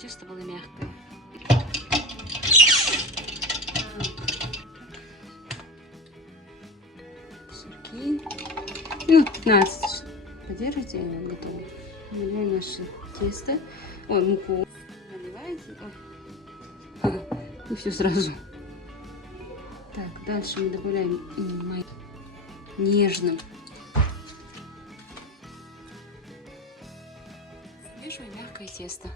тесто было мягкое. Сырки. Минут 15 подержите, и вот готово. Наливаем наше тесто. Ой, муку. Наливаете. И все сразу. Так, дальше мы добавляем нежным. Свежее мягкое тесто.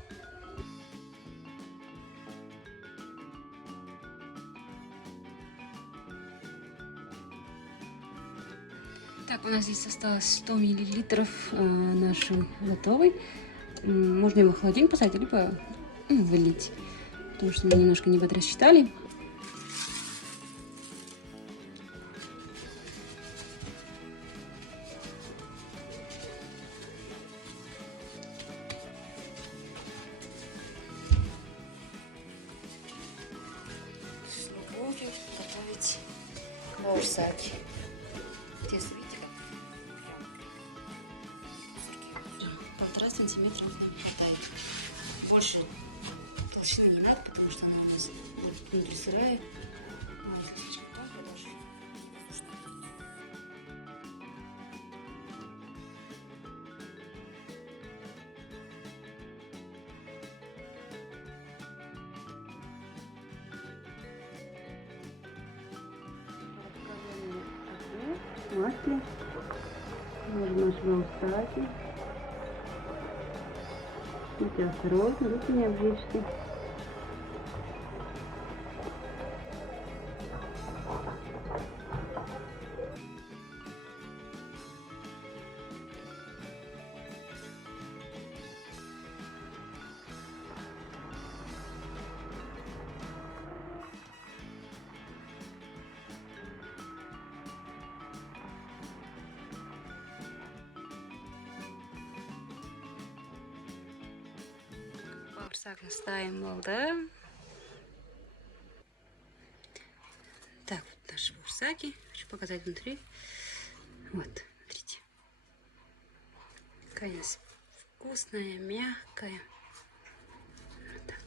Так, у нас здесь осталось 100 миллилитров нашей готовой. Можно его в холодильник поставить, либо вылить, потому что мы немножко не подрасчитали. С любовью готовить баурсаки. Тесто, видите, как 1,5 сантиметра хватает. Больше толщины не надо, потому что она у нас внутри сырая. А если слишком тонкая, даже масле. Вот наш баурсаки. Будьте осторожны, руки не обрежьте. Баурсак настаиваем молода. Так, вот наши баурсаки. Хочу показать внутри. Вот, смотрите. Какая у нас вкусная, мягкая. Вот так.